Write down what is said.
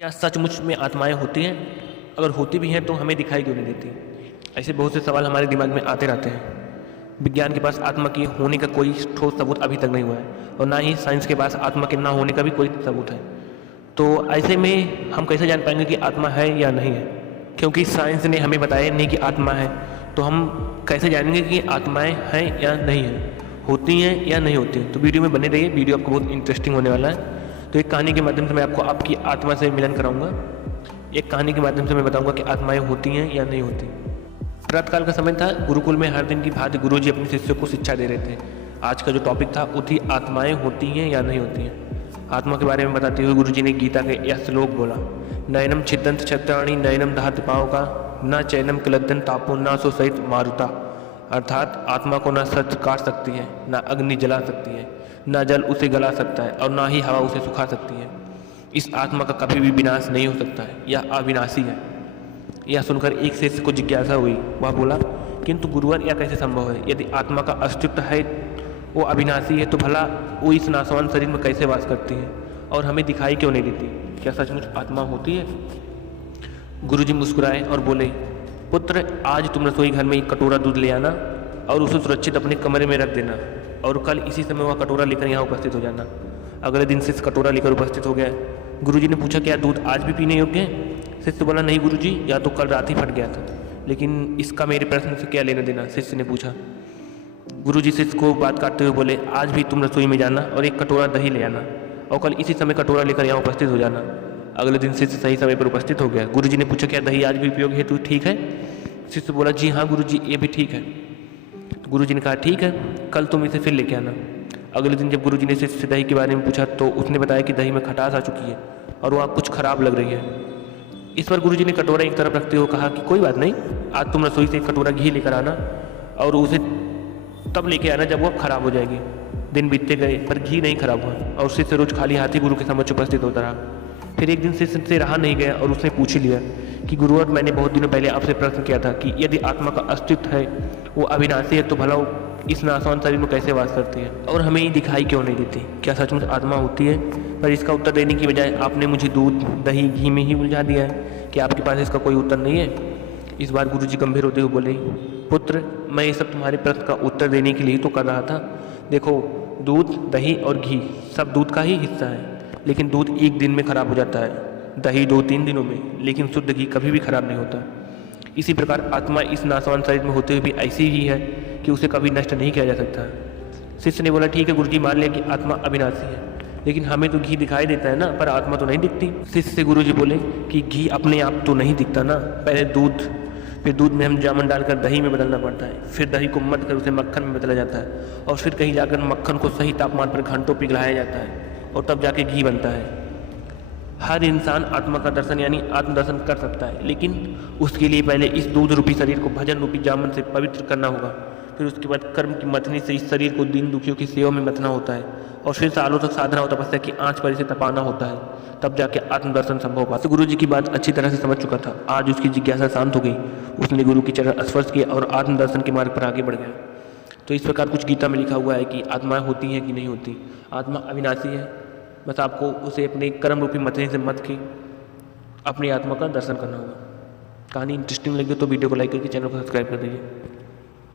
क्या सचमुच में आत्माएं होती हैं? अगर होती भी हैं तो हमें दिखाई क्यों नहीं देती? ऐसे बहुत से सवाल हमारे दिमाग में आते रहते हैं। विज्ञान के पास आत्मा के होने का कोई ठोस सबूत अभी तक नहीं हुआ है और ना ही साइंस के पास आत्मा के ना होने का भी कोई सबूत है। तो ऐसे में हम कैसे जान पाएंगे कि आत्मा है या नहीं है? क्योंकि साइंस ने हमें बताया नहीं कि आत्मा है, तो हम कैसे जानेंगे कि आत्माएं हैं या नहीं है, होती हैं या नहीं होती हैं? तो वीडियो में बने रहिए, वीडियो आपको बहुत इंटरेस्टिंग होने वाला है। तो एक कहानी के माध्यम से मैं आपको आपकी आत्मा से मिलन कराऊंगा। एक कहानी के माध्यम से मैं बताऊंगा कि आत्माएं होती हैं या नहीं होती। प्रातःकाल का समय था। गुरुकुल में हर दिन की भांति गुरुजी अपने शिष्यों को शिक्षा दे रहे थे। आज का जो टॉपिक था वो थी आत्माएं होती हैं या नहीं होती हैं। आत्मा के बारे में बताते हुए गुरुजी ने गीता के यह श्लोक बोला, नयनम छिदंत छत्राणि नयनम दहत पावका न चैनम किलदन तापो न सो सहित मारुता। अर्थात आत्मा को न सच काट सकती है, न अग्नि जला सकती है, न जल उसे गला सकता है और न ही हवा उसे सुखा सकती है। इस आत्मा का कभी भी विनाश नहीं हो सकता है, यह अविनाशी है। यह सुनकर एक शिष्य को जिज्ञासा हुई। वह बोला, किंतु गुरुवर यह कैसे संभव है? यदि आत्मा का अस्तित्व है, वो अविनाशी है, तो भला वो इस नाशवान शरीर में कैसे वास करती है और हमें दिखाई क्यों नहीं देती? क्या सचमुच आत्मा होती है? गुरुजी मुस्कुराए और बोले, पुत्र, आज तुम रसोई घर में एक कटोरा दूध ले आना और उसे सुरक्षित अपने कमरे में रख देना और कल इसी समय वह कटोरा लेकर यहाँ उपस्थित हो जाना। अगले दिन शिष्य कटोरा लेकर उपस्थित हो गया। गुरुजी ने पूछा, क्या दूध आज भी पीने योग्य है? शिष्य बोला, नहीं गुरुजी, या तो कल रात ही फट गया था, लेकिन इसका मेरे प्रश्न से क्या लेना देना? शिष्य ने पूछा। गुरुजी शिष्य को बात काटते हुए बोले, आज भी तुम रसोई में जाना और एक कटोरा दही ले आना और कल इसी समय कटोरा लेकर यहाँ उपस्थित हो जाना। अगले दिन शिष्य सही समय पर उपस्थित हो गया। गुरुजी ने पूछा, क्या दही आज भी उपयोग हेतु ठीक है? शिष्य बोला, जी हाँ गुरुजी, ये भी ठीक है। गुरुजी ने कहा, ठीक है, कल तुम इसे फिर लेके आना। अगले दिन जब गुरुजी ने शिष्य से दही के बारे में पूछा तो उसने बताया कि दही में खटास आ चुकी है और वह कुछ खराब लग रही है। इस पर गुरुजी ने कटोरा एक तरफ रखते हुए कहा कि कोई बात नहीं, आज तुम रसोई से एक कटोरा घी लेकर आना और उसे तब लेके आना जब वह खराब हो जाएगी। दिन बीतते गए पर घी नहीं खराब हुआ और शिष्य रोज खाली हाथी गुरु के समक्ष उपस्थित होता रहा। फिर एक दिन शिष्य से रहा नहीं गया और उसने पूछ ही लिया कि गुरुवर, मैंने बहुत दिनों पहले आपसे प्रश्न किया था कि यदि आत्मा का अस्तित्व है, वो अविनाशी है, तो भला इस नाशवान शरीर में कैसे वास करती है और हमें ये दिखाई क्यों नहीं देती? क्या सचमुच आत्मा होती है? पर इसका उत्तर देने की बजाय आपने मुझे दूध, दही, घी में ही उलझा दिया है। कि आपके पास इसका कोई उत्तर नहीं है? इस बार गुरुजी गंभीर होते हुए बोले, पुत्र, मैं ये सब तुम्हारे प्रश्न का उत्तर देने के लिए तो कर रहा था। देखो, दूध, दही और घी सब दूध का ही हिस्सा है, लेकिन दूध एक दिन में खराब हो जाता है, दही 2-3 दिनों में, लेकिन शुद्ध घी कभी भी खराब नहीं होता। इसी प्रकार आत्मा इस नाशवान शरीर में होते हुए भी ऐसी ही है कि उसे कभी नष्ट नहीं किया जा सकता। शिष्य ने बोला, ठीक है गुरुजी, मान लिया कि आत्मा अविनाशी है, लेकिन हमें तो घी दिखाई देता है ना, पर आत्मा तो नहीं दिखती। शिष्य से गुरुजी बोले कि घी अपने आप तो नहीं दिखता ना, पहले दूध, फिर दूध में हम जामुन डालकर दही में बदलना पड़ता है, फिर दही को मथ कर उसे मक्खन में बदला जाता है और फिर कहीं जाकर मक्खन को सही तापमान पर घंटों पिघलाया जाता है और तब जाके घी बनता है। हर इंसान आत्मा का दर्शन यानी आत्मदर्शन कर सकता है, लेकिन उसके लिए पहले इस दूध रूपी शरीर को भजन रूपी जामुन से पवित्र करना होगा। फिर उसके बाद कर्म की मथनी से इस शरीर को दीन दुखियों की सेवा में मथना होता है और फिर सालों तक साधना और तपस्या की आंच पर इसे तपाना होता है, तब जाके आत्मदर्शन संभव हुआ। तो गुरु जी की बात अच्छी तरह से समझ चुका था। आज उसकी जिज्ञासा शांत हो गई। उसने गुरु की चरण स्पर्श किया और आत्मदर्शन के मार्ग पर आगे बढ़ गया। तो इस प्रकार कुछ गीता में लिखा हुआ है कि आत्माएं होती हैं कि नहीं होती। आत्मा अविनाशी है, बस आपको उसे अपने कर्म रूपी मथने से मत के अपनी आत्मा का दर्शन करना होगा। कहानी इंटरेस्टिंग लगी तो वीडियो को लाइक करके चैनल को सब्सक्राइब कर दीजिए।